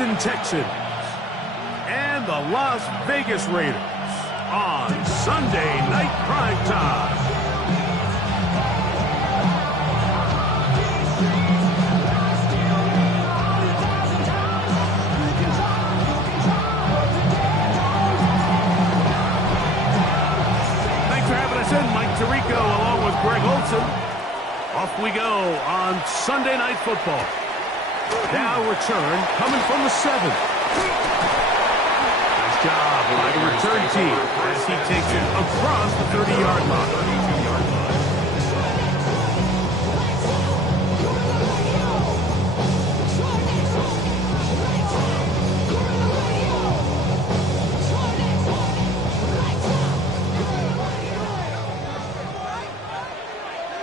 Houston Texans and the Las Vegas Raiders on Sunday Night Primetime. Thanks for having us in, Mike Tirico, along with Greg Olson. Off we go on Sunday Night Football. Now return coming from the 7. Nice job by the return team as he takes it across the 30-yard line.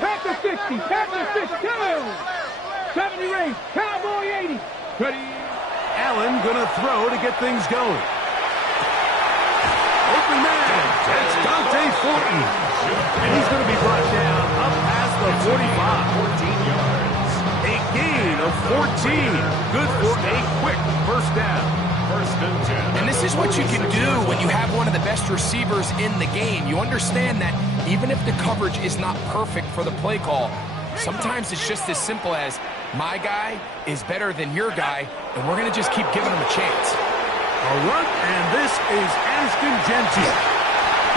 Packers 52. 70 race. Cowboy 80. Ready. Allen gonna throw to get things going. Open man. It's Dante Fortin. And he's gonna be brought down up past the 45. 14 yards. A gain of 14. Good for a quick first down. And this is what you can do when you have one of the best receivers in the game. You understand that even if the coverage is not perfect for the play call, sometimes it's just as simple as my guy is better than your guy, and we're going to just keep giving him a chance. A run, and this is Ashton Genty.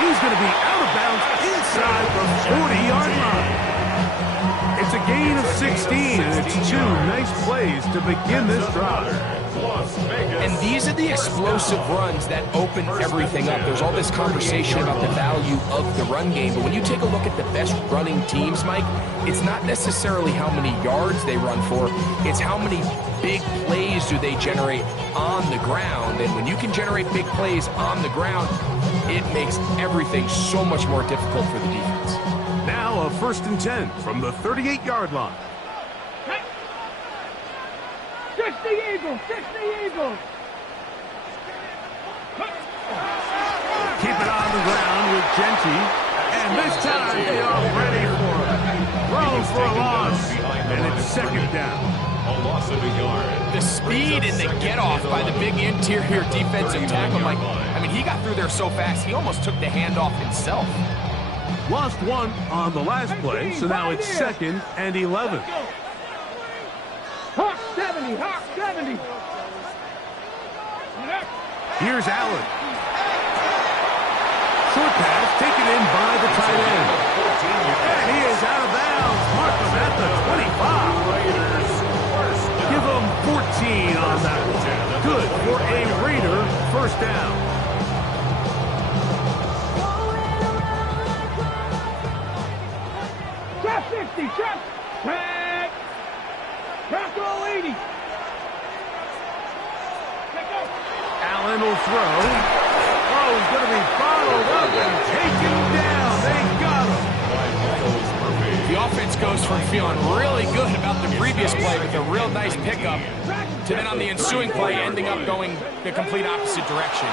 He's going to be out of bounds inside the 40-yard line. It's a gain of 16, and it's 2 nice plays to begin this drive. And these are the explosive runs that open everything up. There's all this conversation about the value of the run game, but when you take a look at the best running teams, Mike, it's not necessarily how many yards they run for, it's how many big plays do they generate on the ground. And when you can generate big plays on the ground, it makes everything so much more difficult for the defense. Now a 1st and 10 from the 38-yard line. 60 Eagles. 60 Eagles. Keep it on the ground with Genty. And this time they are ready for it. Throws for a loss. And it's 2nd down. A loss of a yard. The speed and the get-off by the big interior defensive tackle, Mike, I mean, he got through there so fast, he almost took the handoff himself. Lost 1 on the last play, so now it's 2nd and 11. Hawk 70. Hawk 70. Here's Allen. Short pass taken in by the tight end. And he is out of bounds. Mark him at the 25. Give him 14 on that one. Good for a Raider first down. Trap 60. Trap. Tag. Trap goal 80. Allen will throw. Oh, he's going to be bottled up and taken down. They got him. The offense goes from feeling really good about the previous play with a real nice pickup to then on the ensuing play ending up going the complete opposite direction.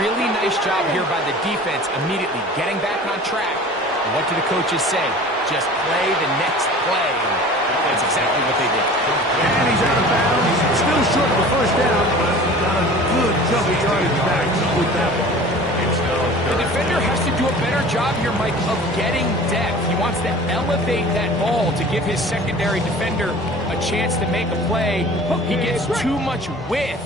Really nice job here by the defense immediately getting back on track. And what do the coaches say? Just play the next play. And that's exactly what they did. And he's out of bounds. Still short of the first down, but not a good jump of yardage back with that one. The defender has to do a better job here, Mike, of getting depth. He wants to elevate that ball to give his secondary defender a chance to make a play. He gets too much width,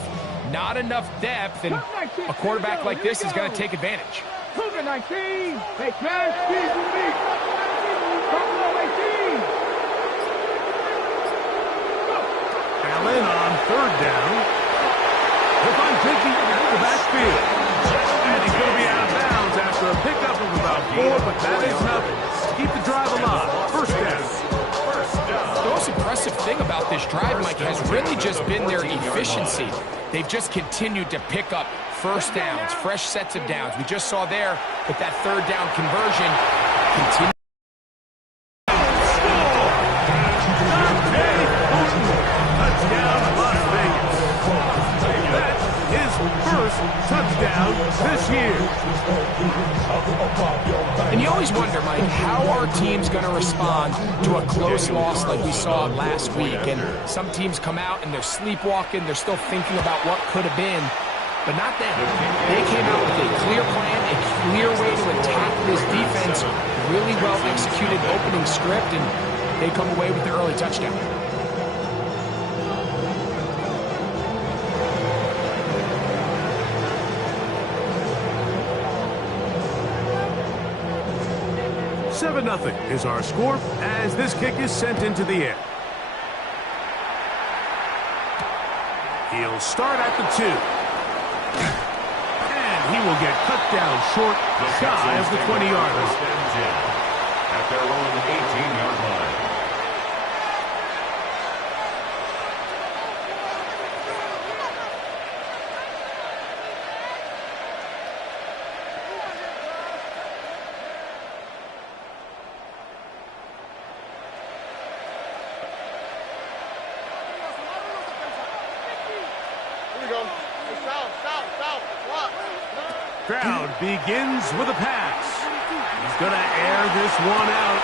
not enough depth, and a quarterback like this is going to take advantage. Cougar 19. Hey, Cash, speed with me. Buffalo 18. Allen on 3rd down. They're going to take the backfield. And he's going to be out of bounds after a pickup of about 4, but that is nothing. Keep the drive alive. First down. The most impressive thing about this drive, Mike, has really just been their efficiency. They've just continued to pick up first downs, fresh sets of downs. We just saw there with that 3rd down conversion. Continue. Touchdown this year. And you always always wonder, Mike, how are teams going to respond to a close loss like we saw last week? And some teams come out and they're sleepwalking. They're still thinking about what could have been. But not them. They came out with a clear plan, a clear way to attack this defense, really well-executed opening script, and they come away with the early touchdown. Seven 0 is our score as this kick is sent into the air. He'll start at the 2. He will get cut down short, shy of the 20-yard line. At their own 18-yard line. Here we go. South. What? Crowd begins with a pass. He's going to air this one out.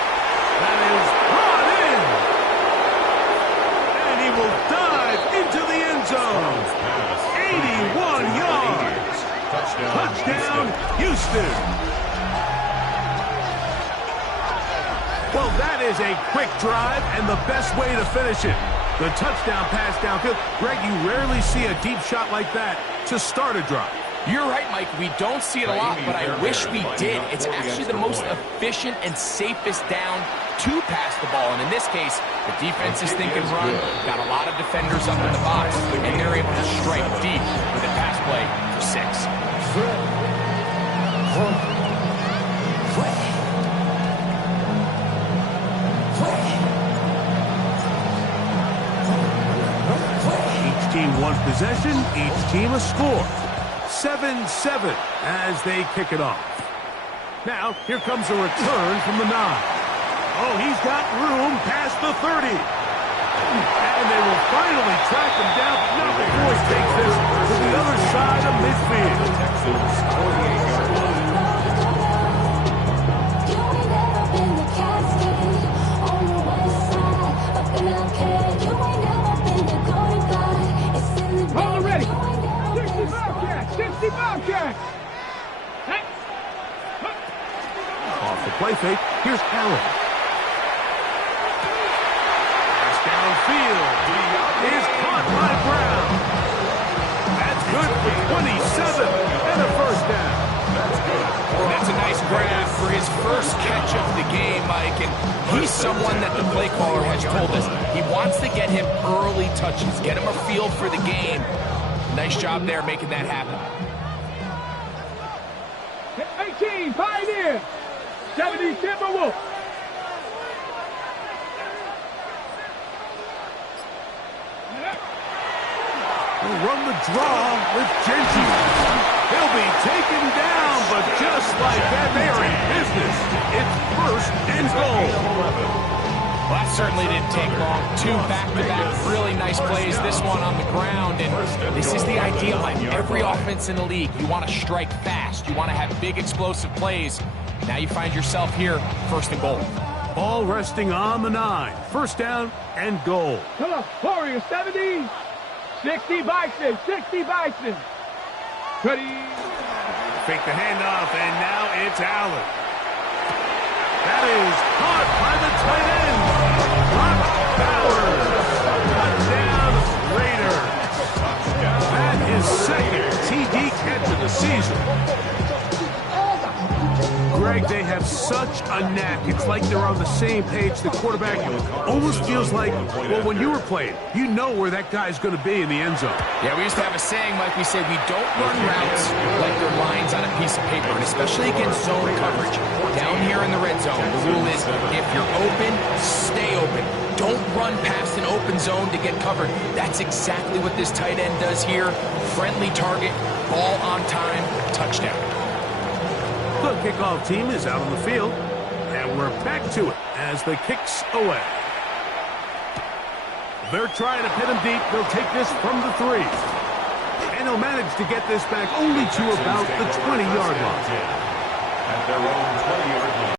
That is brought in. And he will dive into the end zone. 81 yards. Touchdown, Houston. Well, that is a quick drive and the best way to finish it. The touchdown pass downfield. Greg, you rarely see a deep shot like that to start a drive. You're right, Mike. We don't see it a lot, but I wish we did. It's actually the most efficient and safest down to pass the ball. And in this case, the defense is thinking run, got a lot of defenders up in the box, and they're able to strike deep with a pass play for 6. Each team one possession, each team a score. 7-7 as they kick it off. Now, here comes a return from the 9. Oh, he's got room past the 30. And they will finally track him down, not before he takes this to the other side of midfield. Texans 48-yard line. Ball ready. 60 Bobcat. Hey. Off the play fake, here's Allen. Pass downfield is caught by Brown. That's good for 27 and a first down. That's a nice grab for his first catch of the game, Mike. And he's someone that the play caller has told us he wants to get him early touches, get him a feel for the game. Nice job there making that happen. 18 Pioneer. 70 Timberwolves. We'll run the draw with Genji. He'll be taken down, but just like that, they are in business. It's first and goal. Well, that certainly didn't take long. 2 back-to-back really nice plays. This one on the ground, and this is the idea of every offense in the league. You want to strike fast. You want to have big explosive plays. Now you find yourself here, first and goal. Ball resting on the 9. First down and goal. Come on, Warriors 70. 60 Bison. 60 Bison. Ready. Fake the handoff, and now it's Allen. That is caught by the tight end. Brock Bowers. Touchdown, Raiders. That is second TD catch of the season. Greg, they have such a knack. It's like they're on the same page. The quarterback almost feels like, well, when you were playing, you know where that guy's going to be in the end zone. Yeah, we used to have a saying, Mike, we say we don't run routes like they're lines on a piece of paper, and especially against zone coverage. Down here in the red zone, the rule is if you're open, stay open. Don't run past an open zone to get covered. That's exactly what this tight end does here. Friendly target, ball on time, touchdown. The kickoff team is out on the field, and we're back to it as the kick's away. They're trying to pin him deep. They'll take this from the 3. And he'll manage to get this back only to about the 20-yard line. At their own 20-yard line.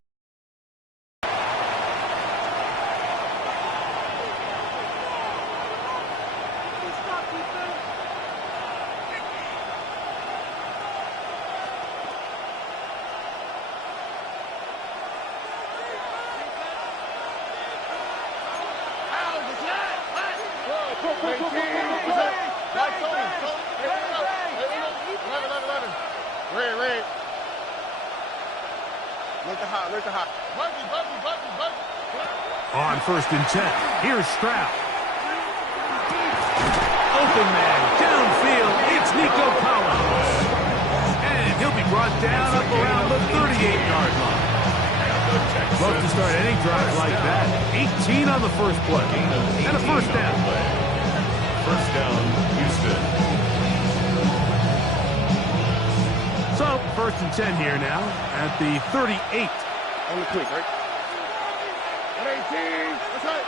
On 1st and 10, here's Stroud. Open man, downfield, it's Nico Collins. And he'll be brought down up around the 38-yard line. Love to start any drive like that. 18 on the first play. And a first down. First down, Houston. So, 1st and 10 here now at the 38. On the quick, right? At 18. That's right.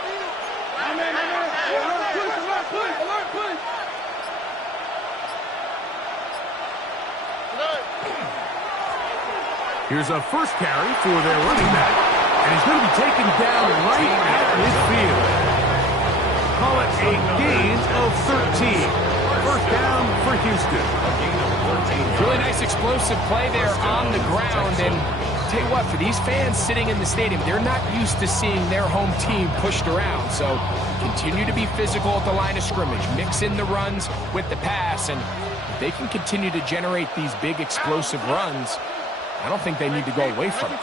Amen. Alert, push. Here's a first carry for their running back. And he's going to be taken down right at midfield. Call it a gain of 13. First down for Houston. Really nice explosive play there on the ground. And tell you what, for these fans sitting in the stadium, they're not used to seeing their home team pushed around. So continue to be physical at the line of scrimmage. Mix in the runs with the pass. And if they can continue to generate these big explosive runs, I don't think they need to go away from it.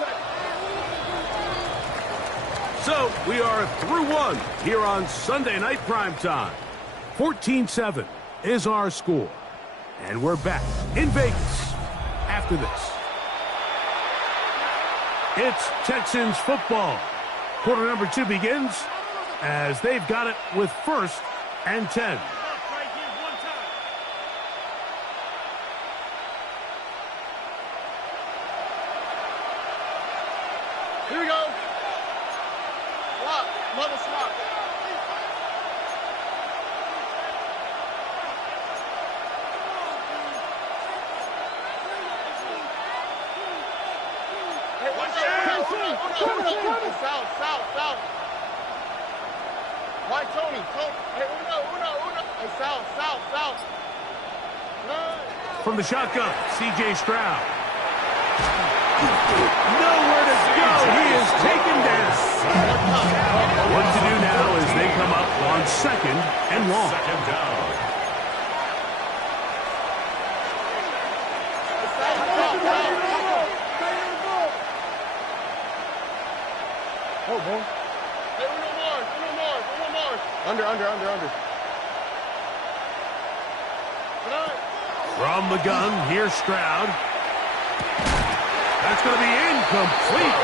So we are through one here on Sunday Night Primetime. 14-7 is our score. And we're back in Vegas after this. It's Texans football. Quarter number 2 begins as they've got it with 1st and 10. Here we go. Swap. Level swap. Hey, watch out. South. Why Tony? Hey, Uno. Hey, south. From the shotgun, C.J. Stroud. Nowhere to go. He is taken down. What to do now is they come up on 2nd and long. Second down. Oh, boy. Hey, Uno more. Under. From the gun, here's Stroud. That's going to be incomplete.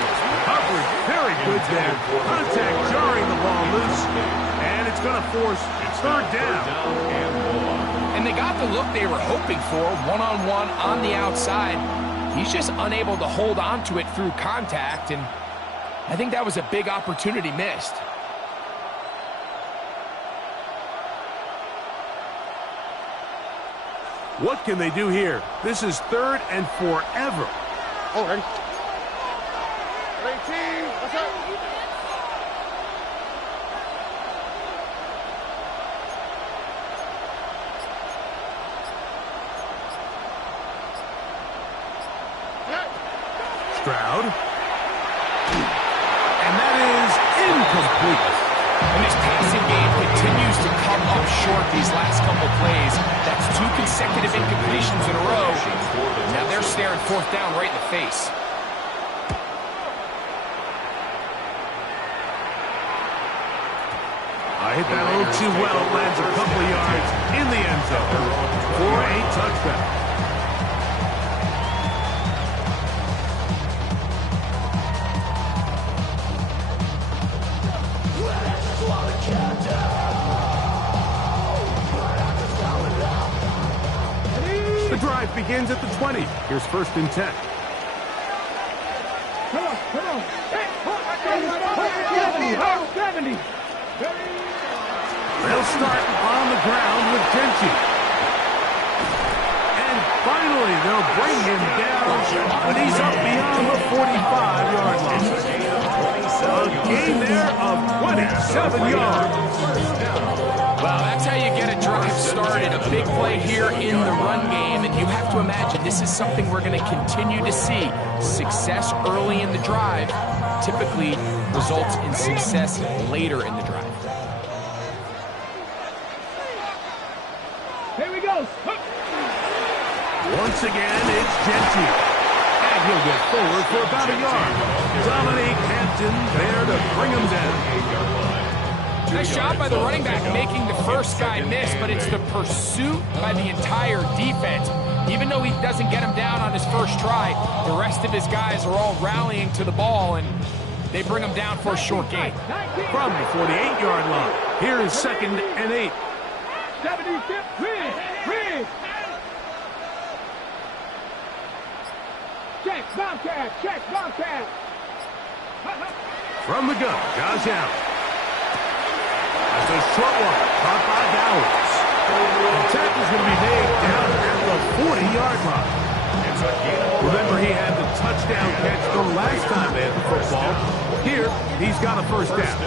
Coverage very good there. Contact jarring the ball loose. And it's going to force 3rd down. And they got the look they were hoping for, one-on-one on the outside. He's just unable to hold on to it through contact, and I think that was a big opportunity missed. What can they do here? This is 3rd and forever. Already. 18. What's up? Stroud. And that is incomplete. And this passing game continues to come up short these last couple plays. That's 2 consecutive incompletions in a row. Now they're staring 4th down right in the face. I hit that a little too well. Lands a couple of yards in the end zone for a touchdown. The drive begins at the 20. Here's 1st and 10. Come on. Hey, 70. They'll start on the ground with Genty. And finally, they'll bring him down, but he's up beyond the 45-yard line. A gain there of 27 yards. Well, that's how you get a drive started. A big play here in the run game, and you have to imagine this is something we're going to continue to see. Success early in the drive typically results in success later in the drive. Here we go. Once again, it's Genty. And And he'll get forward for about a yard. Dominique Hampton there to bring him down. Nice job by the running back making the first guy miss, but it's the pursuit by the entire defense. Even though he doesn't get him down on his first try, the rest of his guys are all rallying to the ball, and they bring him down for a short gain. From the 48-yard line, here is 2nd and 8. 76, Reed. Check, Bobcat. From the gun, Josh Allen. That's a short one, caught by Bowers. The tackle's going to be made down at the 40-yard line. Remember, he had the touchdown catch the last time they had the football. Here, he's got a first down.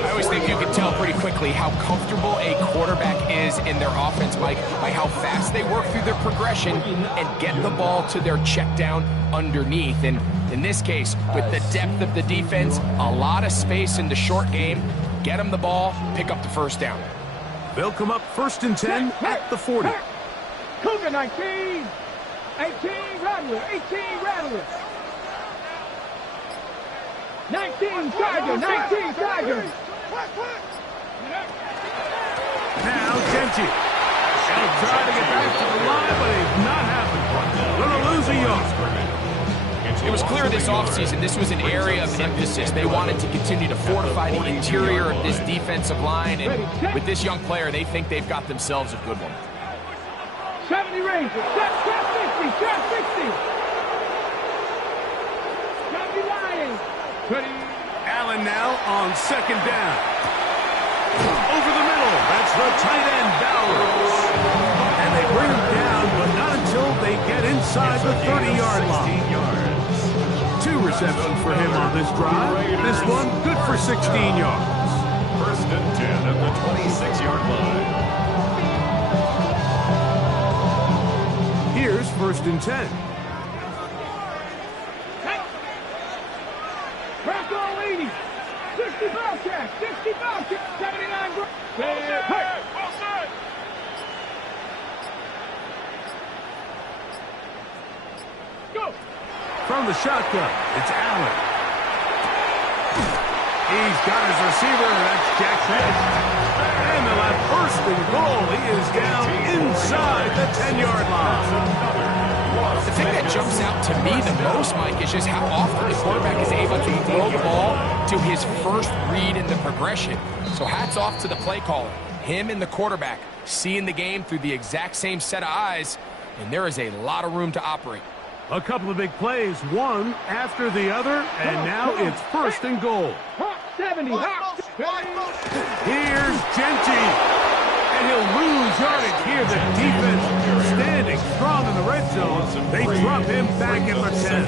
I always think you can tell pretty quickly how comfortable a quarterback is in their offense, Mike, by how fast they work through their progression and get the ball to their check down underneath. And in this case, with the depth of the defense, a lot of space in the short game, get them the ball, pick up the first down. They'll come up 1st and 10 at the 40. Cougar 19. 18 Rattler. 19 Tiger. Now Genty. He'll try to get back to the line, but he's not happening. Going to lose a yard. It was clear this offseason this was an area of emphasis. They wanted to continue to fortify the interior of this defensive line, and with this young player, they think they've got themselves a good one. 70 Rangers. Shot 60. 70 Lions. Allen now on 2nd down. Over the middle. That's the tight end, Bowers. And they bring him down, but not until they get inside the 30-yard line. 2 receptions for him on this drive. This one good for 16 yards. 1st and 10 at the 26-yard line. Here's 1st and 10. Bronco 80. 60 Bobcat. 79 Go. From the shotgun, it's Allen. He's got his receiver, and that's Jackson. And they'll have 1st and goal. He is down inside the 10-yard line. The thing that jumps out to me the most, Mike, is just how often the quarterback is able to throw the ball to his first read in the progression. So hats off to the play caller. Him and the quarterback seeing the game through the exact same set of eyes, and there is a lot of room to operate. A couple of big plays, one after the other, and now it's 1st and goal. 70. Here's Genty, and he'll lose yardage here. The defense standing strong in the red zone. They drop him back at the 10.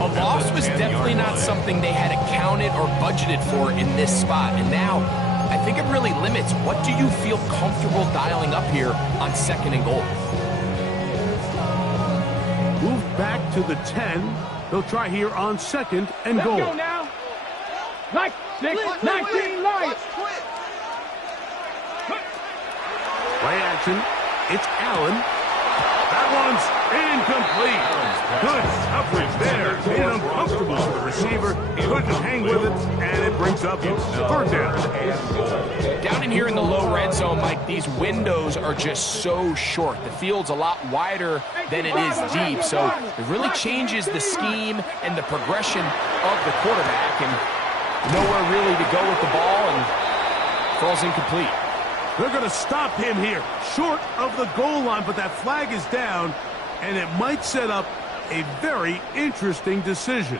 A loss was definitely not something they had accounted or budgeted for in this spot, and now I think it really limits what do you feel comfortable dialing up here on 2nd and goal. Move back to the 10. They'll try here on 2nd and goal. Let's go now. 19 Lions. Play action. It's Allen. That one's incomplete. Good coverage there. Made it uncomfortable for the receiver. Couldn't hang with it, and it brings up 3rd down. Down in here in the low red zone, Mike, these windows are just so short. The field's a lot wider than it is deep, so it really changes the scheme and the progression of the quarterback, and nowhere really to go with the ball, and falls incomplete. They're going to stop him here, short of the goal line, but that flag is down, and it might set up a very interesting decision.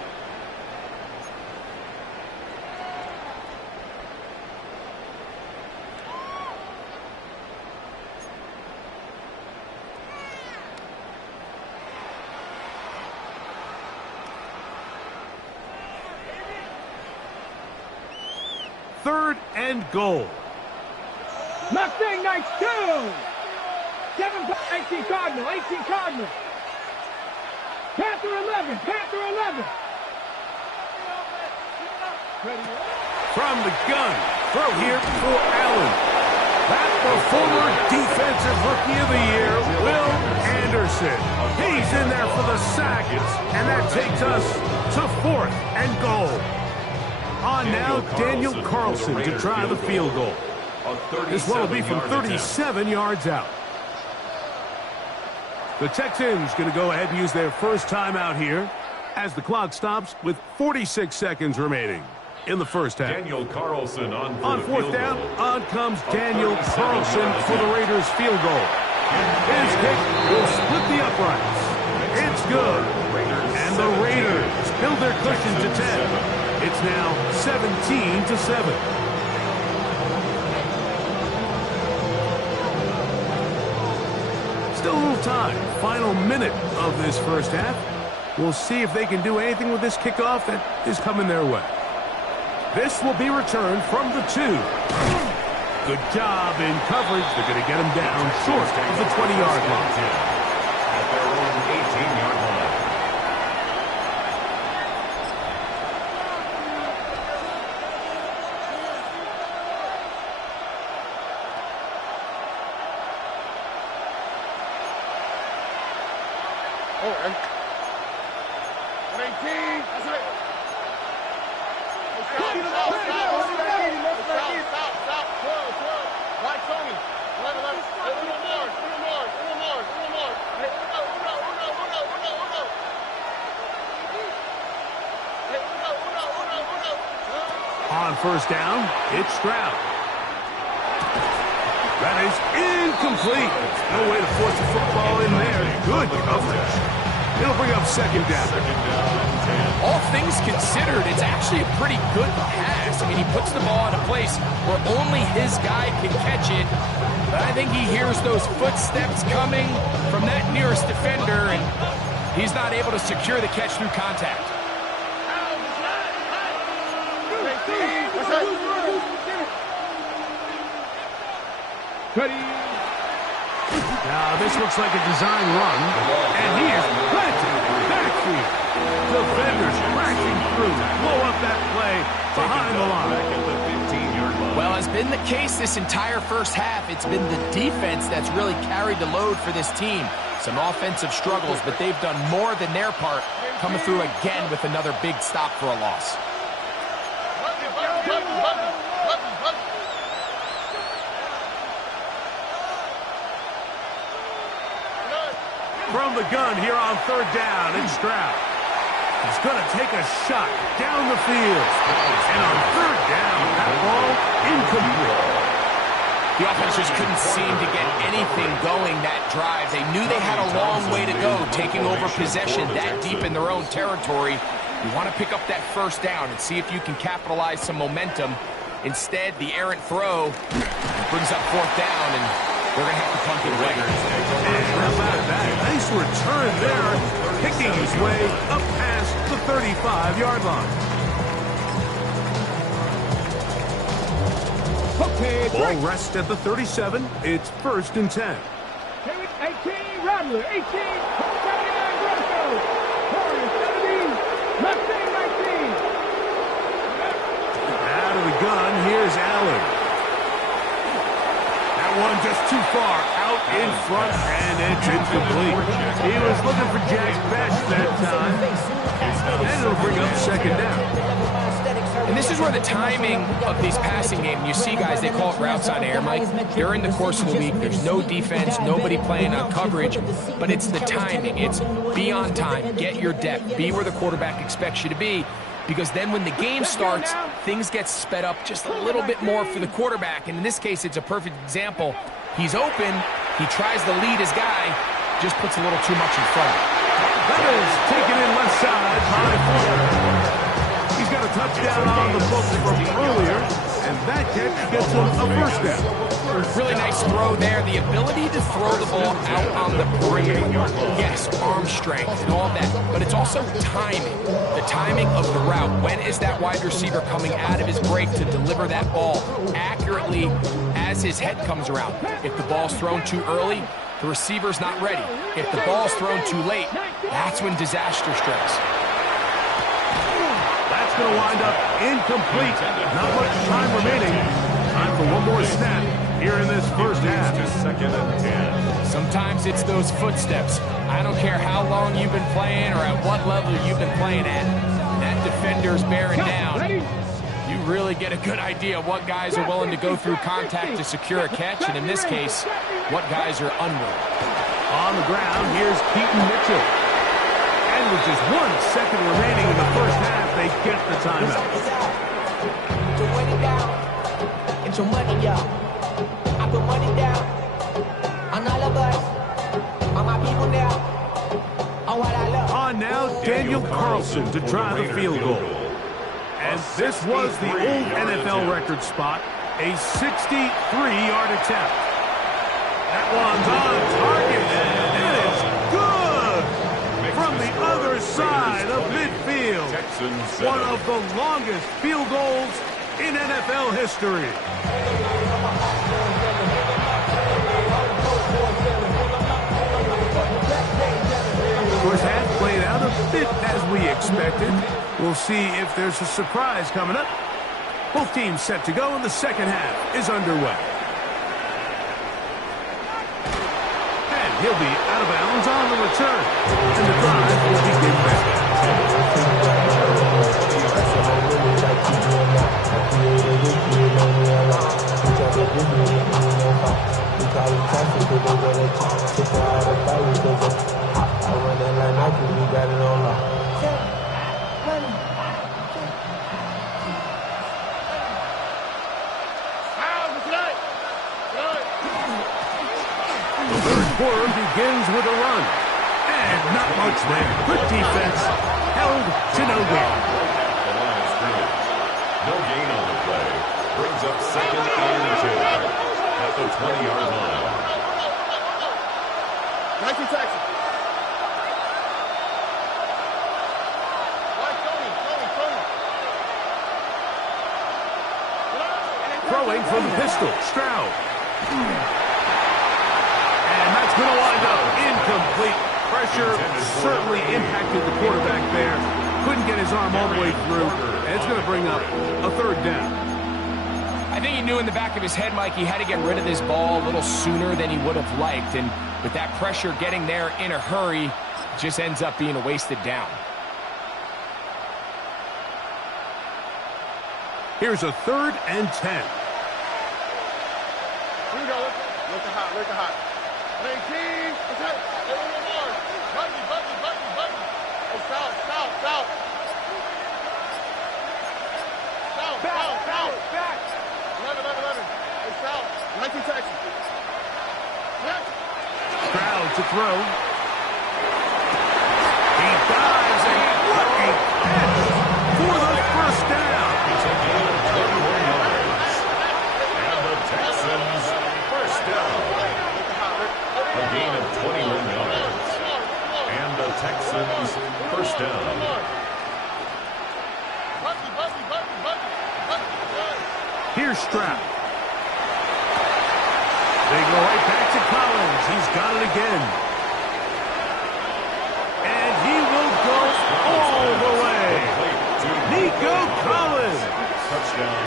Third and goal. Mustang Knights 2. 18 Cardinal. Panther 11. From the gun, throw here for Allen. That the former defensive rookie of the year will end Anderson. He's in there for the sack. And that takes us to 4th and goal. On now, Daniel Carlson to try the field goal. This one will be from 37 yards out. The Texans going to go ahead and use their first timeout here as the clock stops with 46 seconds remaining in the first half. Daniel Carlson on 4th down, on comes Daniel Carlson for the Raiders field goal. His kick will split the uprights. It's good. And the Raiders build their cushion to 10. It's now 17-7. Still a little time. Final minute of this first half. We'll see if they can do anything with this kickoff that is coming their way. This will be returned from the 2. Good job in coverage. They're going to get him down short of the 20-yard line. At their own 18-yard line. On first down, it's Stroud. That is incomplete. No way to force the football in there. Good coverage. It'll bring up second down. All things considered, it's actually a pretty good pass. I mean, he puts the ball in a place where only his guy can catch it. But I think he hears those footsteps coming from that nearest defender, and he's not able to secure the catch through contact. Now, this looks like a design run, and he is planted backfield. Defenders crashing through, blow up that play behind the line. Well, as been the case this entire first half, it's been the defense that's really carried the load for this team. Some offensive struggles, but they've done more than their part, coming through again with another big stop for a loss. From the gun here on third down, it's Stroud. He's going to take a shot down the field. And on third down, that ball incomplete. The offense just couldn't seem to get anything going that drive. They knew they had a long way to go, taking over possession that deep in their own territory. You want to pick up that first down and see if you can capitalize some momentum. Instead, the errant throw brings up fourth down, and they're going to have to punt it away. And how about that? Nice return there, picking his way up past the 35-yard line. Okay, Ball rests at the 37. It's 1st and 10. 18, Rattler, 18, 79, Bronco, 17, Mustang 19. Out of the gun, here's Allen. That one just too far out in front, and it's incomplete. He was looking for Jack Best that time, and it'll bring up second down. And this is where the timing of these passing games, you see guys, they call it routes on air, Mike. During the course of the week, there's no defense, nobody playing on coverage, but it's the timing. It's be on time, get your depth, be where the quarterback expects you to be, because then when the game starts, things get sped up just a little bit more for the quarterback. And in this case, it's a perfect example. He's open, he tries to lead his guy, just puts a little too much in front. That is taken in left side by Fuller. He's got a touchdown on the books from earlier, and that catch gets him a first down. Really nice throw there. The ability to throw the ball out on the perimeter. Yes, arm strength and all that, but it's also timing. The timing of the route. When is that wide receiver coming out of his break to deliver that ball accurately as his head comes around? If the ball's thrown too early, the receiver's not ready. If the ball's thrown too late, that's when disaster strikes. That's going to wind up incomplete. Not much time remaining. Time for one more snap here in this first half. Second and 10. Sometimes it's those footsteps. I don't care how long you've been playing or at what level you've been playing at. That defender's bearing down. You really get a good idea of what guys are willing to go through contact to secure a catch, and in this case, what guys are unwilling. On the ground, here's Keaton Mitchell. And with just 1 second remaining in the first half, they get the timeout. Put money down. Get your money, y'all. I put money down on all of us, on my people now, on what I love. On now, Daniel Carlson to try the field goal. And this was the old NFL record spot, a 63-yard attempt. That one's on target, and it is good from the other side of midfield. One of the longest field goals in NFL history. First half played out a bit as we expected. We'll see if there's a surprise coming up. Both teams set to go, and the second half is underway. And he'll be out of bounds on the return. And the drive will begin back. The third quarter begins with a run. And not much there. Good defense. Held to no gain. The line is through. No gain on the play. Brings up second and 2 at the 20-yard line. Nike Texas. Throwing from the pistol. Stroud. And that's going to wind up incomplete. Pressure certainly impacted the quarterback there. Couldn't get his arm all the way through. And it's going to bring up a third down. I think he knew in the back of his head, Mike, he had to get rid of this ball a little sooner than he would have liked. And with that pressure getting there in a hurry, it just ends up being a wasted down. Here's a 3rd and 10. Here we go. Look hot. 18. What's that? Buggy. Hey, south. Back. 11. Hey, south. 19 Texas. Stroud to throw. He dives, and what a catch for the first down. It's a gain of 21 yards. And the Texans first down. A gain of 21 yards. And the Texans first down. Here's Stroud. They go right back to Collins. He's got it again. And he will go all the way. Nico Collins.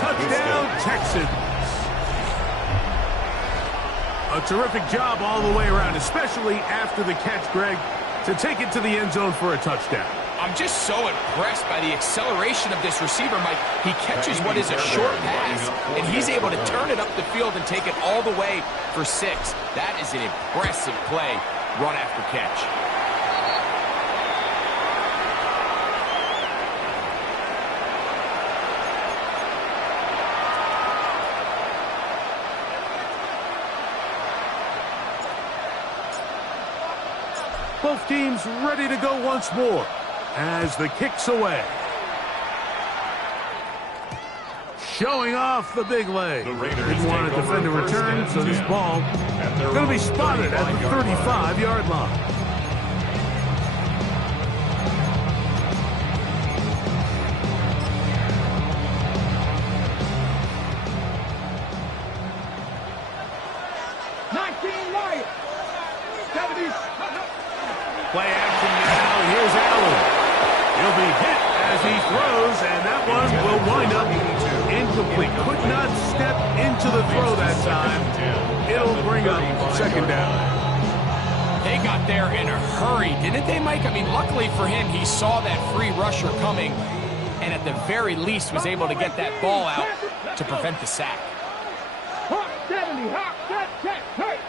Touchdown, Texans. A terrific job all the way around, especially after the catch, Greg, to take it to the end zone for a touchdown. I'm just so impressed by the acceleration of this receiver, Mike. He catches what is a short pass, and he's able to turn it up the field and take it all the way for 6. That is an impressive play, run after catch. Both teams ready to go once more as the kick's away. Showing off the big leg. Didn't want to defend a return, so this ball going to be spotted at the 35-yard line. Play action now. Here's Allen. He'll be hit as he throws, and that one will wind up incomplete. Could not step into the throw that time. It'll bring up second down. out there in a hurry, didn't they, Mike? I mean, luckily for him, he saw that free rusher coming and at the very least was able to get that ball out to prevent the sack. Hawk 70, hawk, set, hurt.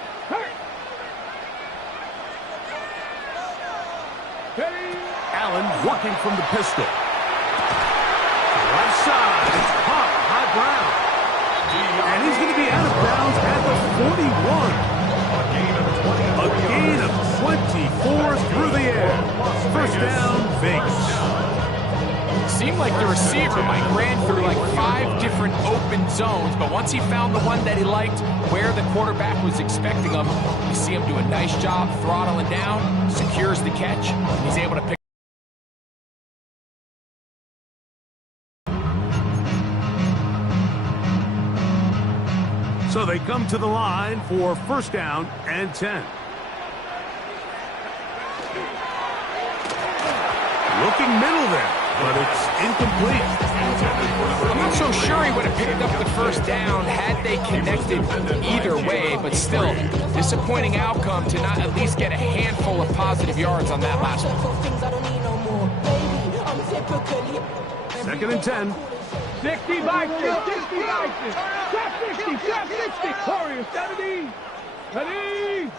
Allen working from the pistol. Left side, it's caught, high ground. And he's going to be out of bounds at the 41. A gain of 24 through the air. First down, Vegas. Seemed like the receiver, Mike, ran through like 5 different open zones, but once he found the one that he liked, where the quarterback was expecting him, you see him do a nice job throttling down, secures the catch, and he's able to pick. So they come to the line for first down and 10. Looking middle there, but it's incomplete. I'm not so sure he would have picked up the first down had they connected either way, but still, disappointing outcome to not at least get a handful of positive yards on that last one. Second and 10. 60 Vikings, 60 Vikings. Trap 60, trap 60. Warriors 70. Ready.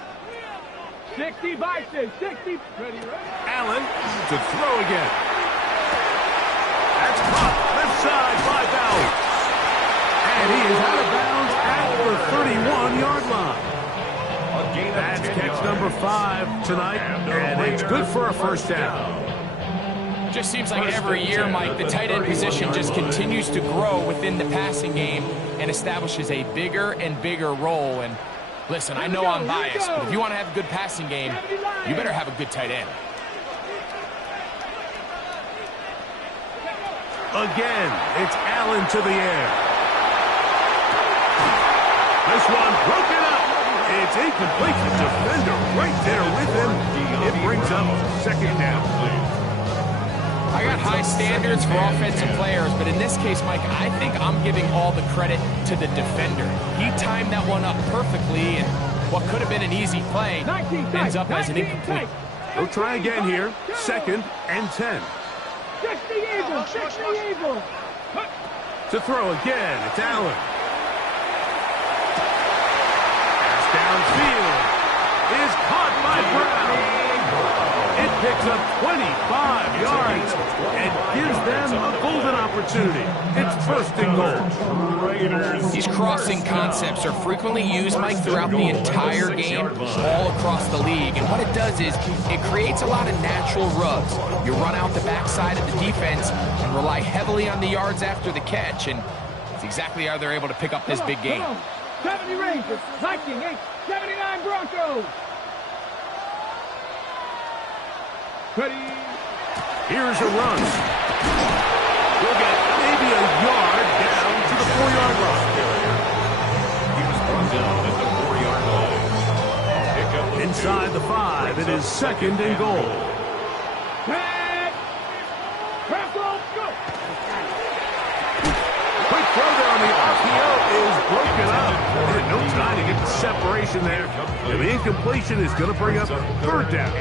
60 Vikings, 60. Ready. Allen to throw again. That's caught left side by Bowers. And he is out of bounds at the 31-yard line. That's catch number 5 tonight, and it's good for a first down. Just seems like every year, Mike, the tight end position just continues to grow within the passing game and establishes a bigger and bigger role. And listen, I know I'm biased, but if you want to have a good passing game, you better have a good tight end. Again, it's Allen to the air. This one broken up. It's incomplete. The defender right there with him. It brings up second down. I got high standards for offensive players, but in this case, Mike, I think I'm giving all the credit to the defender. He timed that one up perfectly, and what could have been an easy play ends up as an incomplete. They'll try again here. Second and 10. 60 Eagle, 60 Eagle. To throw again, it's Allen. Pass downfield is caught by Brown. It picks up 25 yards and gives them a golden opportunity. It's first and goal. These crossing concepts are frequently used, Mike, throughout the entire game, all across the league. And what it does is it creates a lot of natural rubs. You run out the backside of the defense and rely heavily on the yards after the catch. And it's exactly how they're able to pick up this big game. 70 Rangers, 19, 79 Broncos. Ready. Here's a run. We'll get maybe a yard down to the 4-yard line. He was brought down at the 4-yard line. Inside the 5, it is second and goal. Back. Tackle, go. Quick throw there on the RPO is broken up. No time to get the separation there. And the incompletion is going to bring up third down.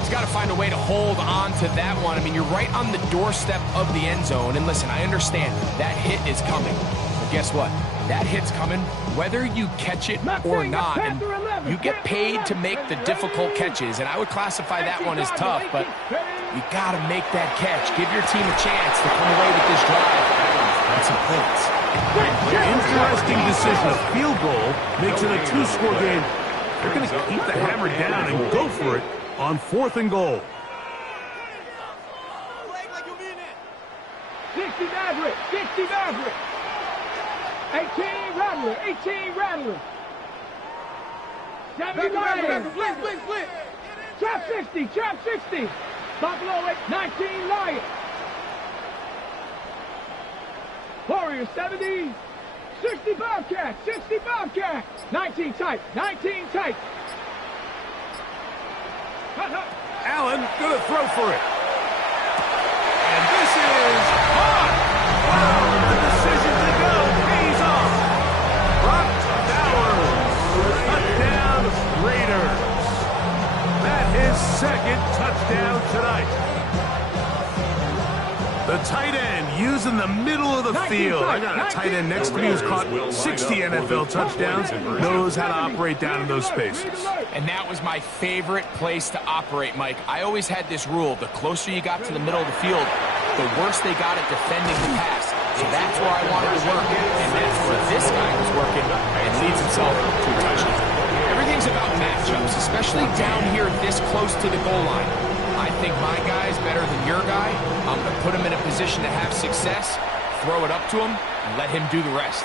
He's got to find a way to hold on to that one. I mean, you're right on the doorstep of the end zone. And listen, I understand that hit is coming. But guess what? That hit's coming whether you catch it or not. And you get paid to make the difficult catches. And I would classify that one as tough, but you got to make that catch. Give your team a chance to come away with this drive and some points. Interesting decision. A field goal makes it a 2-score game. They're going to keep the hammer down and go for it on 4th and goal. 60 Maverick, 60 Maverick. 18 Rattler, 18 Rattler. 70 Lions. Blitz. Trap 60, trap 60. Buffalo 19 Lions. Warriors 70. 60 Bobcat, 60 Bobcat. 19 tight, 19 tight. Allen going to throw for it. And this is caught. Wow, the decision to go pays off. Brock Bowers, touchdown Raiders. tonight. The tight end using the middle of the field. I got a tight end next to me who's caught 60 NFL touchdowns, knows how to operate down in those spaces. And that was my favorite place to operate, Mike. I always had this rule. The closer you got to the middle of the field, the worse they got at defending the pass. So that's where I wanted to work. And that's where this guy was working and leads himself to a touchdown. Everything's about matchups, especially down here this close to the goal line. I think my guy's better than your guy. I'm going to put him in a position to have success, throw it up to him, and let him do the rest.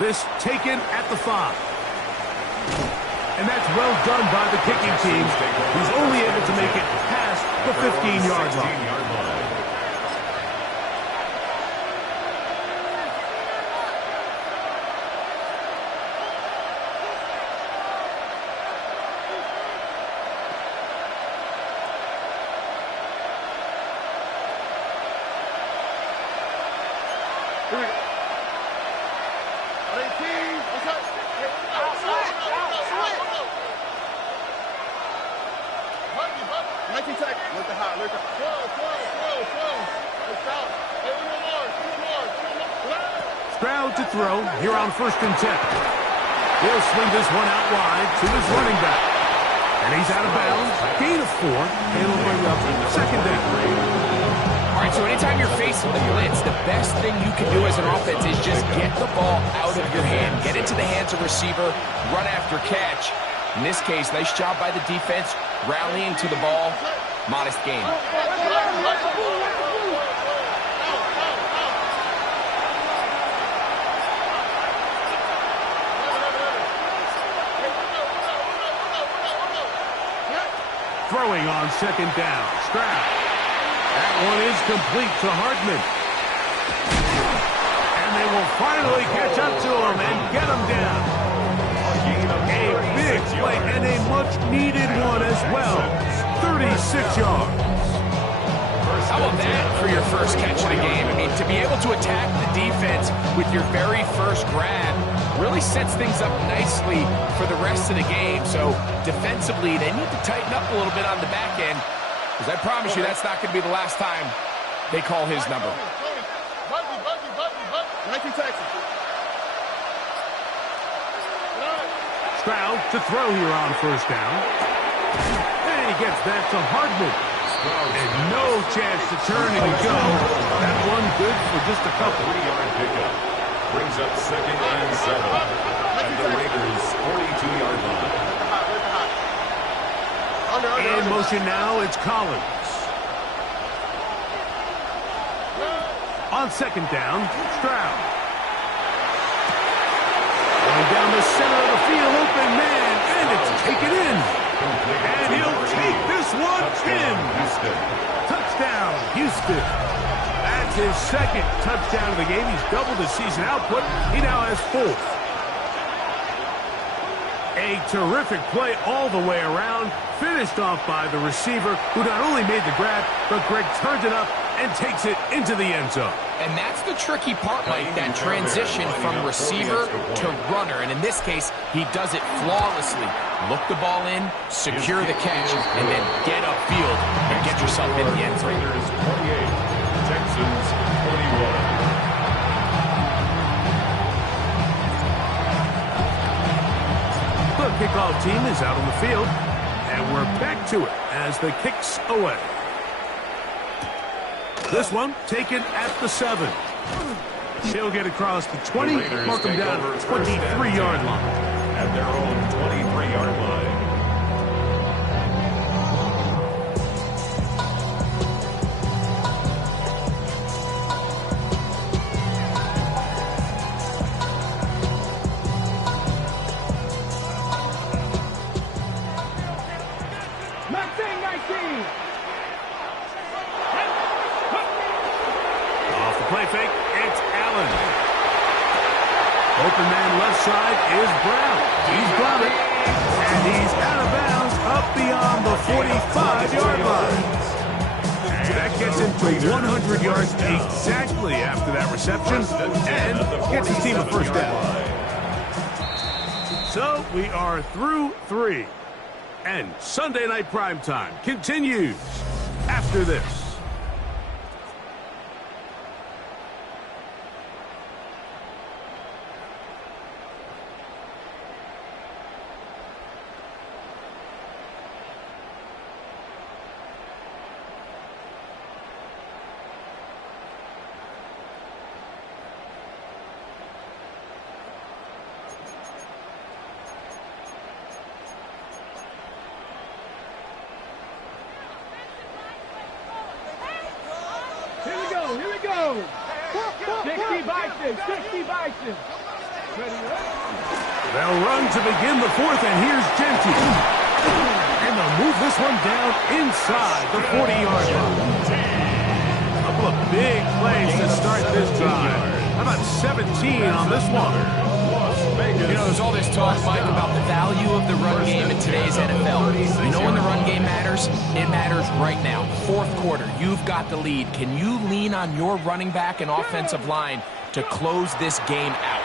This taken at the 5. And that's well done by the kicking team. He's only able to make it past the 15-yard line. Stroud to throw here on 1st and 10. He'll swing this one out wide to his running back. And he's out of bounds. Gain of 4. And he'll bring up 2nd down. All right, so anytime you're facing the blitz, the best thing you can do as an offense is just get the ball out of your hand. Get into the hands of receiver, run after catch. In this case, nice job by the defense, rallying to the ball. Modest gain. Throwing on 2nd down. Stroud. That one is complete to Hartman. And they will finally catch up to him and get him down. A big play and a much-needed one as well. 36 yards. How about that for your first catch of the game? I mean, to be able to attack the defense with your very first grab really sets things up nicely for the rest of the game. So defensively, they need to tighten up a little bit on the back end, because I promise you that's not going to be the last time they call his number. Stroud to throw here on 1st down. And he gets that to Hartman. And no chance to turn and go. That one good for just a couple. 3-yard pickup. Brings up 2nd and 7. At the Raiders' 42-yard line. In motion now, it's Collins. On 2nd down, Stroud. Going down the center of the field, open man, and it's taken in. And he'll take this one in. Touchdown, Houston. That's his 2nd touchdown of the game. He's doubled his season output. He now has 4. A terrific play all the way around. Finished off by the receiver, who not only made the grab, but Greg turns it up and takes it into the end zone. And that's the tricky part, Mike, that transition from receiver to runner. And in this case, he does it flawlessly. Look the ball in, secure the catch, and then get upfield and get yourself in the end zone. Raiders 28, Texans 21. The kickoff team is out on the field, and we're back to it as the kick's away. This one taken at the 7. He'll get across the 20, mark him down at the 23-yard line. At their own 23-yard line. Play fake, it's Allen. Open man left side is Brown. He's got it. And he's out of bounds up beyond the 45-yard line. That gets him to 100 yards exactly after that reception and gets his team a 1st down. So we are through 3. And Sunday Night Primetime continues after this. Here we go. 60 Bison. Ready? They'll run to begin the fourth, and here's Genty. And they'll move this one down inside the 40-yard line. A couple of big plays to start this drive. How about 17 on this one? You know, there's all this talk, Mike, about the value of the run game in today's NFL. You know when the run game matters? It matters right now. Fourth quarter, you've got the lead. Can you lean on your running back and offensive line to close this game out?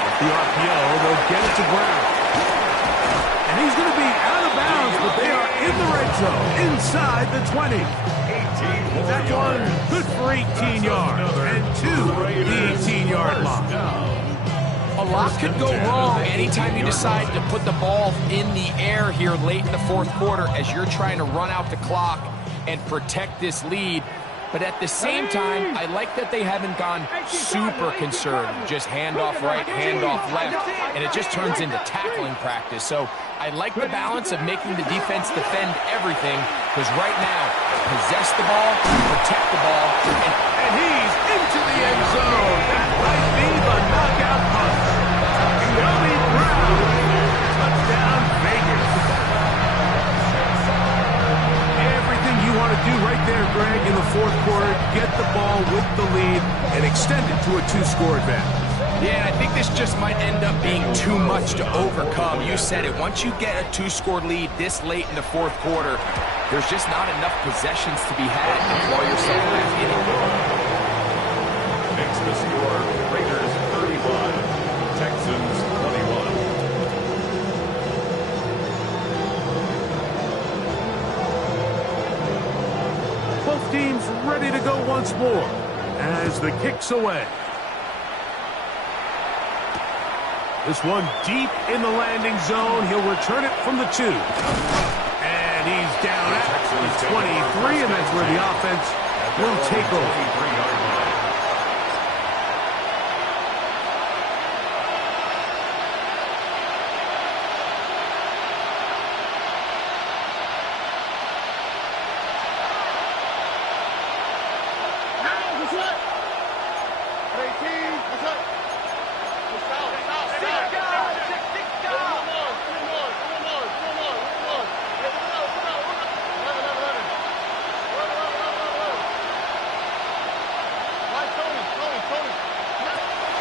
Off the RPO, they'll get it to Brown. And he's going to be out of bounds, but they are in the red zone, inside the 20. That one, good for 18 yards, and two, the 18-yard line. A lot could go wrong anytime you decide to put the ball in the air here late in the fourth quarter as you're trying to run out the clock and protect this lead. But at the same time, I like that they haven't gone super conservative. Just handoff right, handoff left, and it just turns into tackling practice. So I like the balance of making the defense defend everything, because right now, possess the ball, protect the ball, and he's into the end zone. That might be the knockout punch. Johnny Brown, touchdown Vegas. Everything you want to do right there, Greg, in the fourth quarter, get the ball with the lead and extend it to a two-score advantage. Yeah, and I think this just might end up being too much to overcome. You said it. Once you get a two-score lead this late in the fourth quarter, there's just not enough possessions to be had to claw yourself back in it. Next to score, Raiders 31, Texans 21. Both teams ready to go once more as the kick's away. This one deep in the landing zone. He'll return it from the 2. And he's down at the 23, and that's where the offense will take over.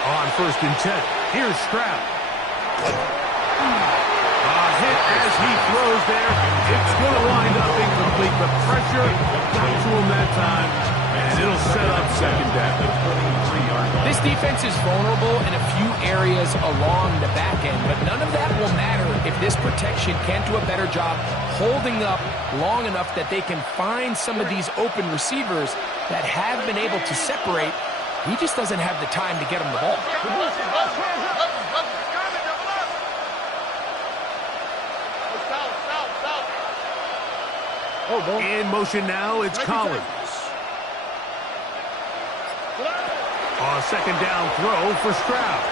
On 1st and 10, here's Stroud. Hit as he throws there. It's going to wind up incomplete. The pressure got to him that time, and it'll set up second down. This defense is vulnerable in a few areas along the back end, but none of that will matter if this protection can't do a better job holding up long enough that they can find some of these open receivers that have been able to separate. He just doesn't have the time to get him the ball. In motion now, it's Collins. On second down throw for Stroud.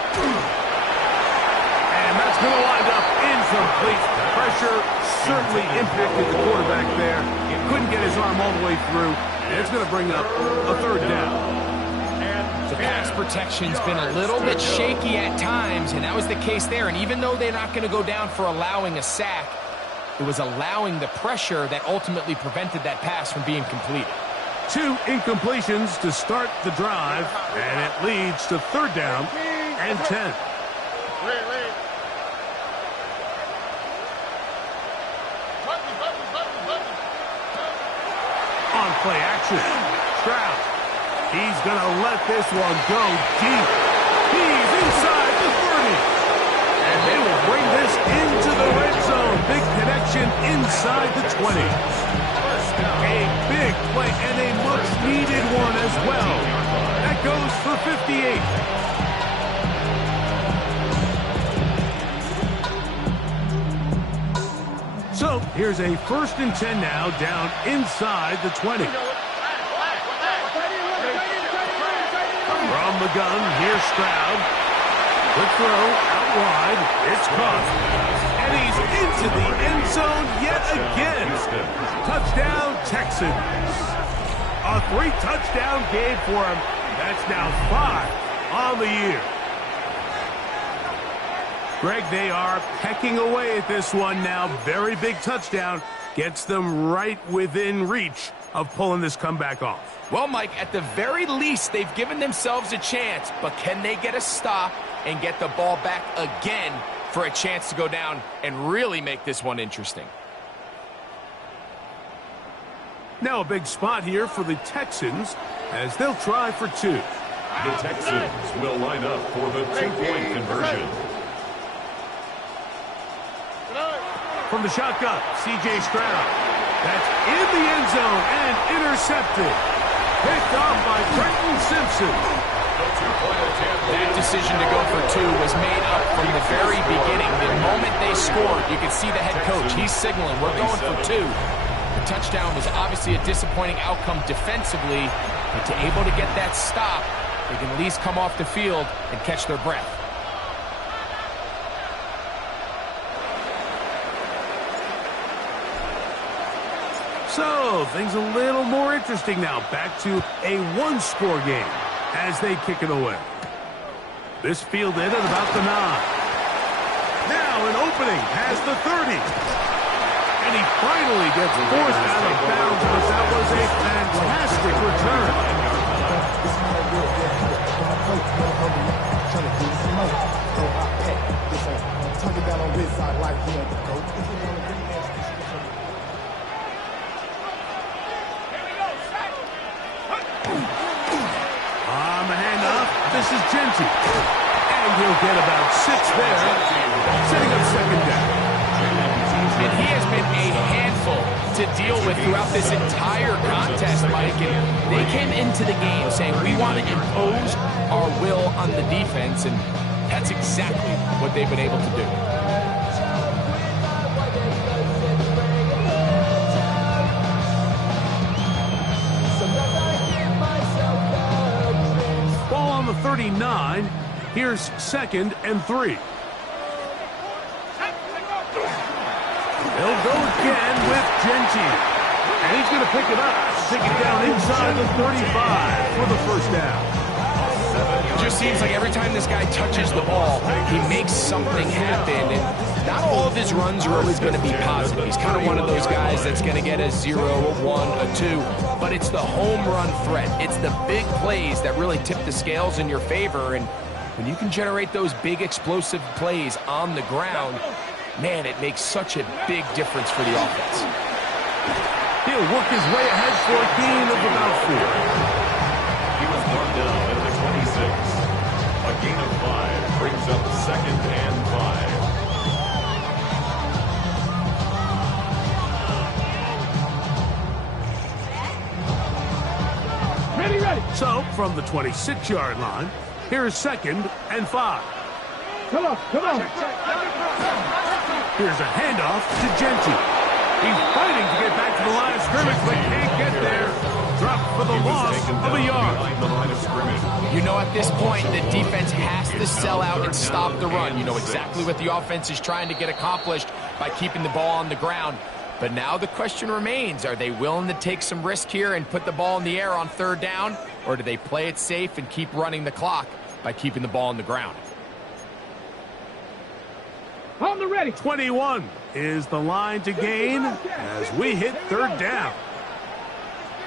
And that's going to wind up incomplete. Pressure certainly impacted the quarterback there. He couldn't get his arm all the way through. And it's going to bring up a 3rd down. The pass protection's been a little bit shaky at times, and that was the case there. And even though they're not going to go down for allowing a sack, it was allowing the pressure that ultimately prevented that pass from being completed. 2 incompletions to start the drive, and it leads to 3rd down and 10. On play action, Stroud. He's going to let this one go deep. He's inside the 30. And they will bring this into the red zone. Big 20. A big play and a much-needed one as well. That goes for 58. So here's a 1st and 10 now, down inside the 20. From the gun, here's Stroud. Quick throw, out wide. It's caught. And he's into the end zone yet again. Touchdown, Texans. A 3-touchdown game for him. That's now 5 on the year. Greg, they are pecking away at this one now. Very big touchdown. Gets them right within reach of pulling this comeback off. Well, Mike, at the very least, they've given themselves a chance, but can they get a stop and get the ball back again for a chance to go down and really make this one interesting? Now a big spot here for the Texans as they'll try for 2. The Texans will line up for the 2-point conversion. From the shotgun, C.J. Stroud. That's in the end zone and intercepted. Picked off by Trenton Simpson. That decision to go for 2 was made up from the very beginning. The moment they scored, you could see the head coach. He's signaling, we're going for 2. The touchdown was obviously a disappointing outcome defensively, but to able to get that stop, they can at least come off the field and catch their breath. So, things a little more interesting now. Back to a 1-score game as they kick it away. This fielded at about the 9. Now an opening has the 30. And he finally gets forced out of bounds, but that was a fantastic return. On the handoff, this is Genty. And he'll get about 6 there, setting up 2nd down. And he has been a handful to deal with throughout this entire contest, Mike. And they came into the game saying, we want to impose our will on the defense, and that's exactly what they've been able to do. Ball on the 39. Here's 2nd and 3. They'll go again with Genty. And he's going to pick it up. Take it down inside the 35 for the 1st down. It just seems like every time this guy touches the ball, he makes something happen. And not all of his runs are always going to be positive. He's kind of one of those guys that's going to get a 0, a 1, a 2. But it's the home run threat. It's the big plays that really tip the scales in your favor. And when you can generate those big explosive plays on the ground, man, it makes such a big difference for the offense. He'll work his way ahead for a gain of about 4. He was brought down at the 26. A gain of 5 brings up 2nd and 5. Ready. So, from the 26-yard line, here's 2nd and 5. Come on. Here's a handoff to Genty. He's fighting to get back to the line of scrimmage, but can't get there. Dropped for the loss of a yard. You know, at this point, the defense has to sell out and stop the run. You know exactly what the offense is trying to get accomplished by keeping the ball on the ground. But now the question remains, are they willing to take some risk here and put the ball in the air on 3rd down? Or do they play it safe and keep running the clock by keeping the ball on the ground? On the ready. 21 is the line to gain as we hit 3rd down.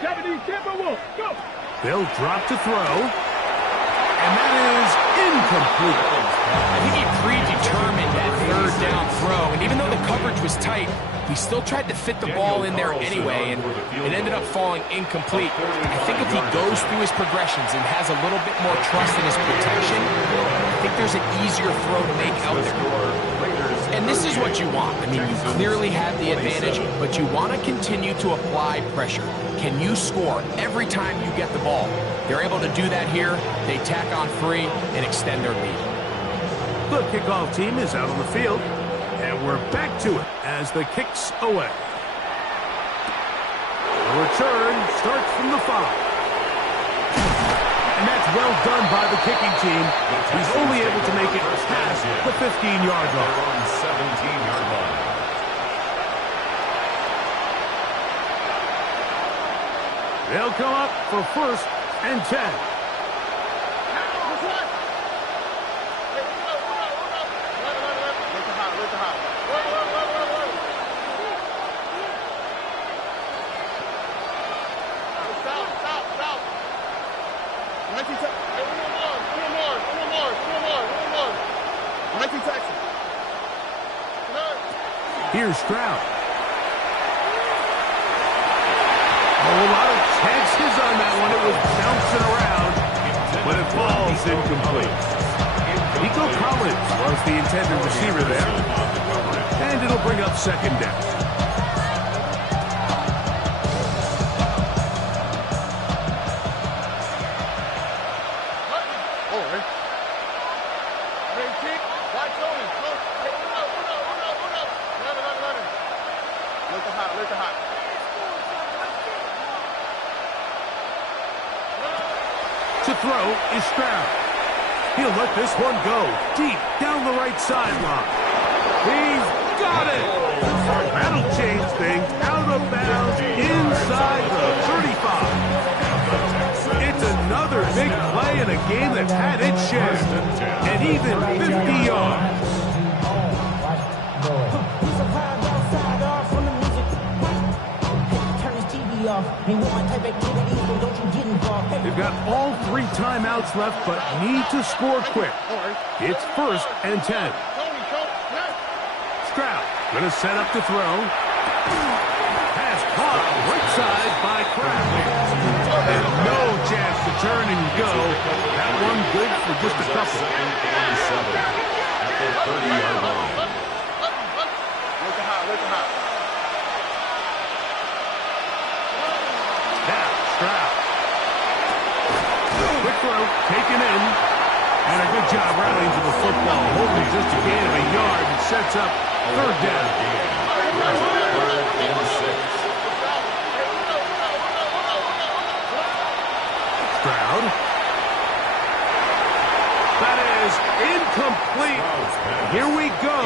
70, Timberwolves, go. They'll drop to throw. And that is incomplete. I think he predetermined that 3rd down throw. And even though the coverage was tight, he still tried to fit the ball in there anyway. And it ended up falling incomplete. I think if he goes through his progressions and has a little bit more trust in his protection, I think there's an easier throw to make out there. And And this is what you want. I mean, you clearly have the advantage, but you want to continue to apply pressure. Can you score every time you get the ball? They're able to do that here. They tack on 3 and extend their lead. The kickoff team is out on the field, and we're back to it as the kick's away. The return starts from the 5. And that's well done by the kicking team. He's only able to make it past the 15-yard line. On 17-yard line. They'll come up for 1st and 10. Here's Stroud. Oh, a lot of chances on that one. It was bouncing around, but it falls incomplete. Nico Collins was the intended receiver there, and it'll bring up 2nd down. To throw is Stroud. He'll let this one go deep down the right sideline. He's got it. That'll change things. Out of bounds inside the 35. It's another big play in a game that's had its share. And even 50 yards. They've got all 3 timeouts left, but need to score quick. It's 1st and 10. Stroud going to set up to throw. Pass caught right side by Kraft. And no chance to turn and go. That one good for just a couple. At the 30-yard line. Now, Stroud. Quick throw, taken in. And a good job rallying to the football. Holding just a gain of a yard and sets up 3rd down. 3rd and 6. Stroud. That is incomplete. Here we go.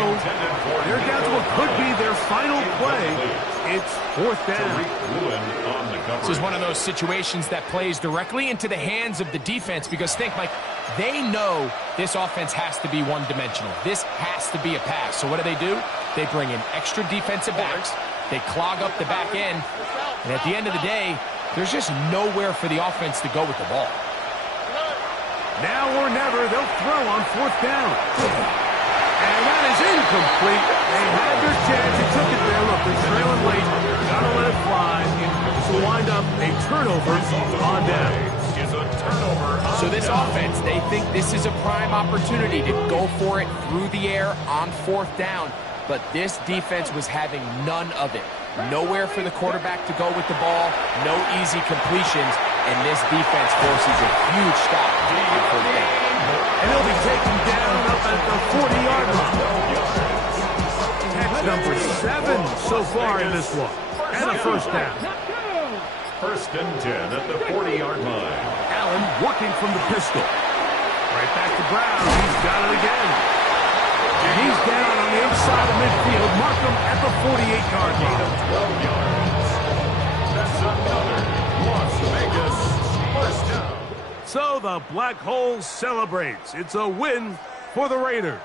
They're down to what could be their final play. It's 4th down. This is one of those situations that plays directly into the hands of the defense because think, Mike, they know this offense has to be one-dimensional. This has to be a pass. So what do? They bring in extra defensive backs. They clog up the back end. And at the end of the day, there's just nowhere for the offense to go with the ball. Now or never, they'll throw on 4th down. And that is incomplete. They had their chance. They took it there. Look, they're trailing late. Gotta let it fly. This will wind up a turnover on down. So this offense, they think this is a prime opportunity to go for it through the air on 4th down. But this defense was having none of it. Nowhere for the quarterback to go with the ball. No easy completions. And this defense forces a huge stop for them. And he'll be taken down up at the 40-yard line. Catch number 7 so far in this one. And a 1st down. 1st and 10 at the 40-yard line. Allen working from the pistol. Right back to Brown. He's got it again. And he's down on the inside of midfield. Mark him at the 48-yard line. 12 yards. That's another Las Vegas 1st down. So the Black Hole celebrates. It's a win for the Raiders.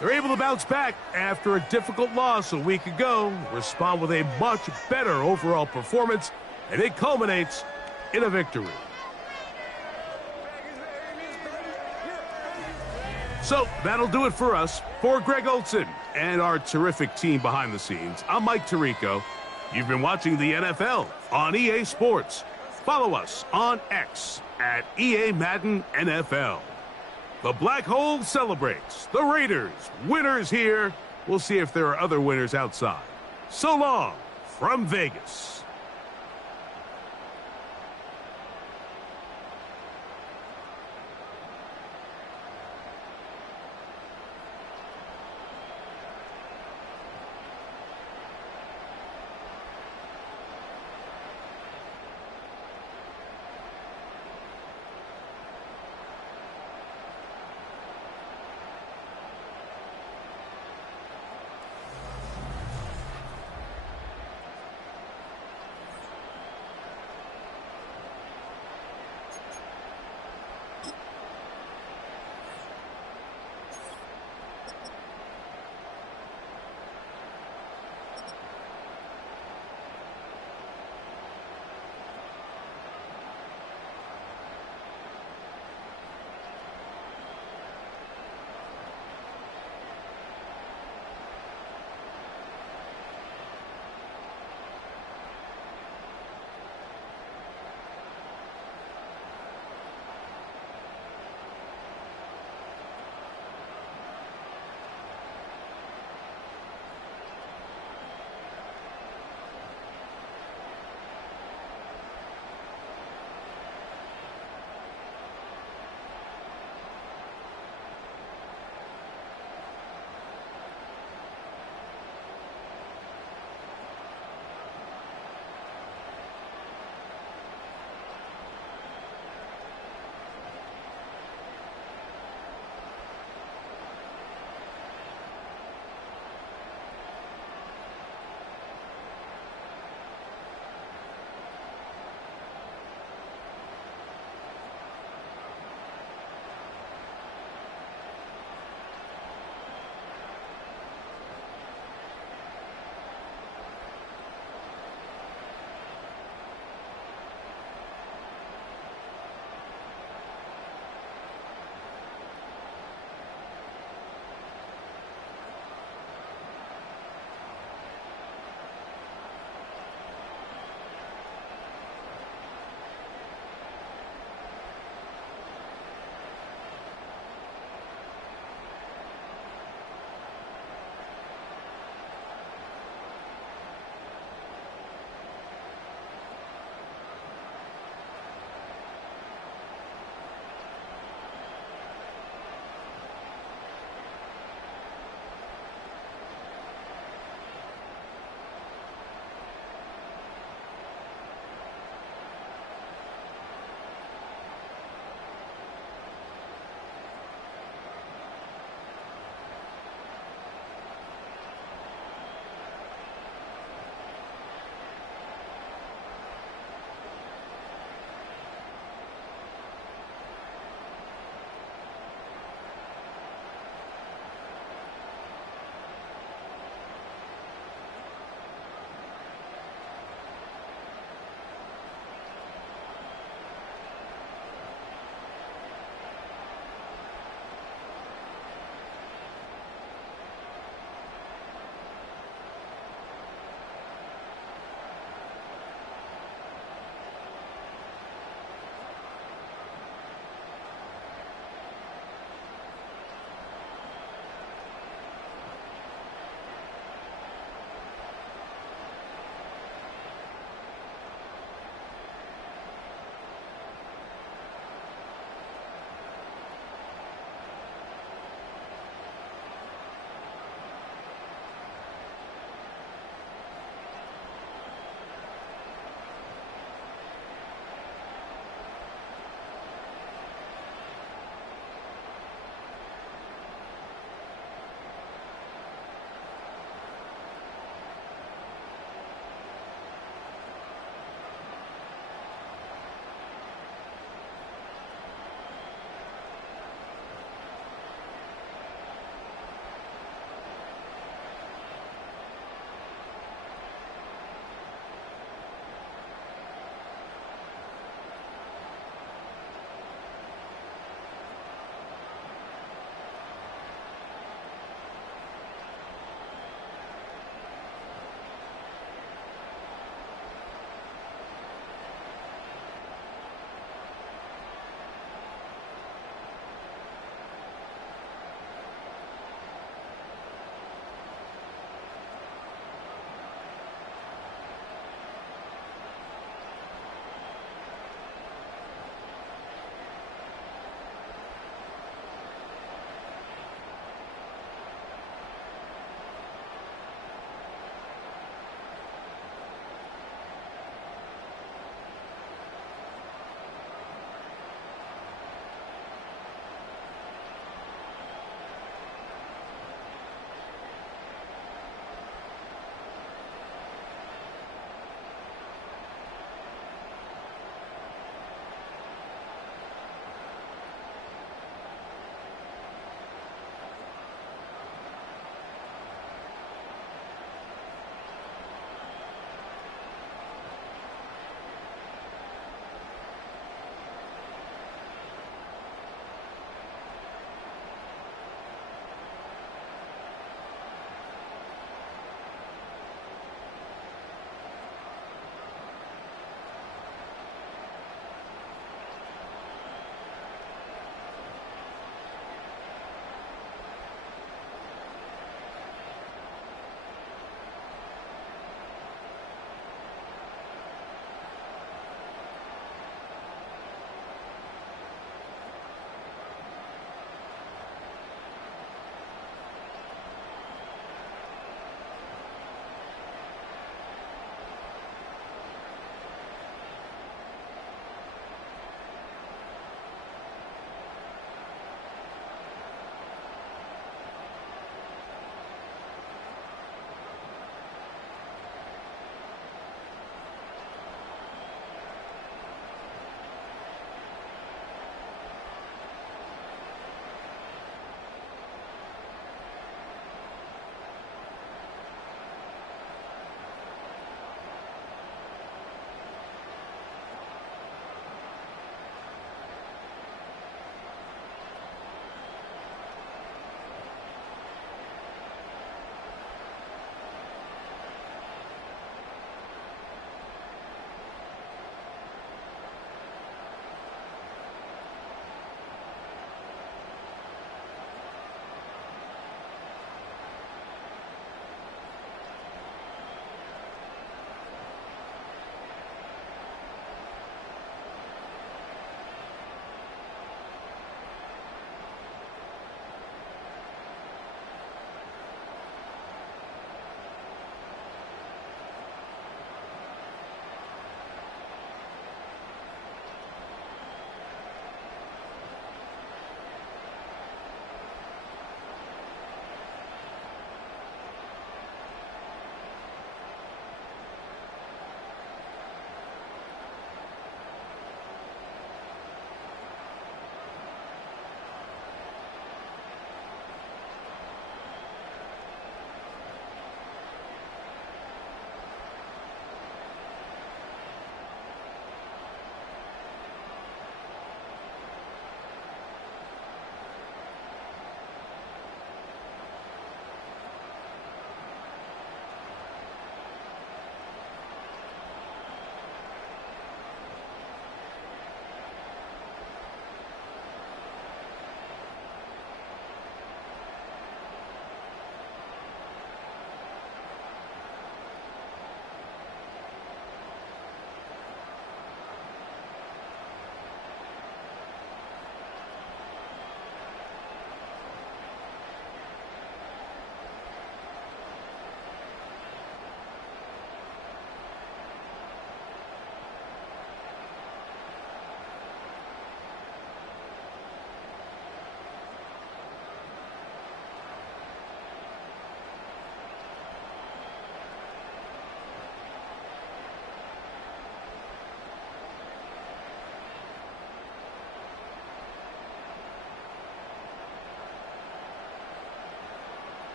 They're able to bounce back after a difficult loss a week ago, respond with a much better overall performance, and it culminates in a victory. So that'll do it for us. For Greg Olson and our terrific team behind the scenes, I'm Mike Tirico. You've been watching the NFL on EA Sports. Follow us on X at EA Madden NFL. The Black Hole celebrates. The Raiders, winners here We'll see if there are other winners outside. So long from Vegas.